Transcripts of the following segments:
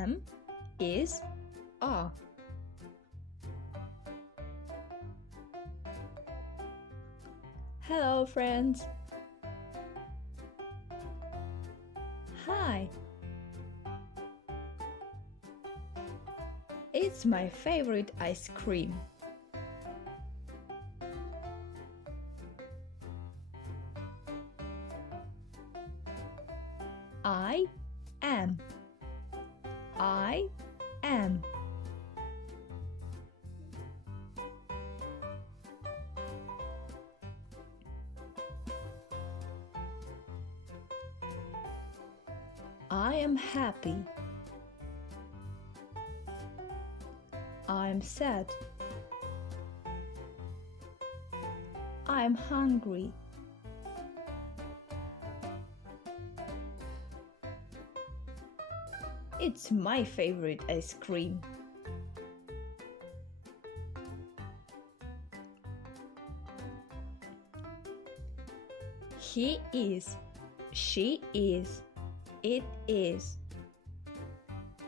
am, is, are. Hello, friends. Hi. It's my favorite ice cream. I am. I am. I am happy. I am sad. I am hungry. It's my favorite ice cream. He is. She is. It is.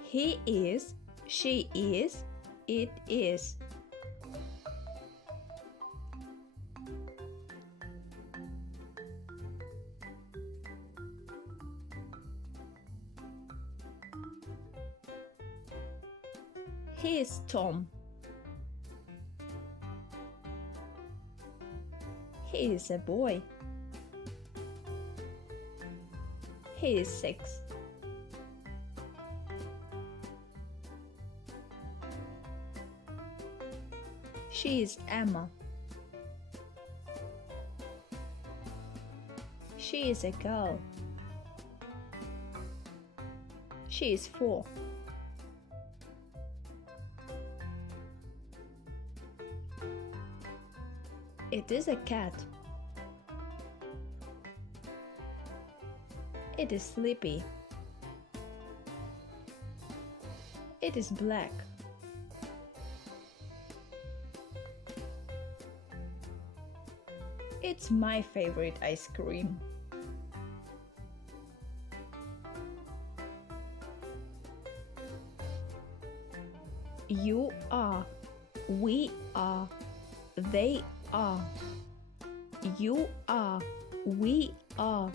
He is. She is. It is. He is Tom. He is a boy. He is 6. She is Emma. She is a girl. She is 4. It is a cat. It is sleepy. It is black. It's my favorite ice cream. You are. We are. They are. You are. We are.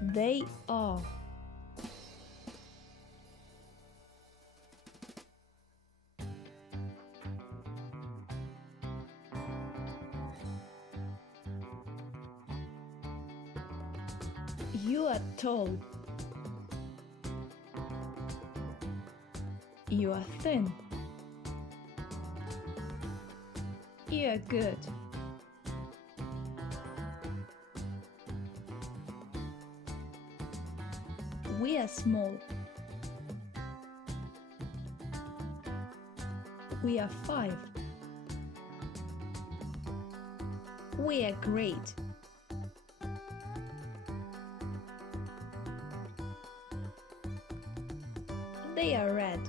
They are. You are tall. You are thin. You are good. We are small. We are 5. We are great. They are red.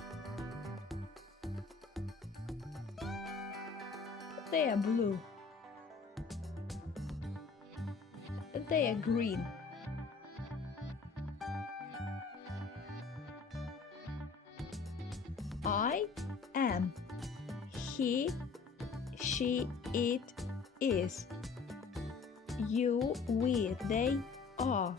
They are blue. They are green. I am. He, she, it is. You, we, they are.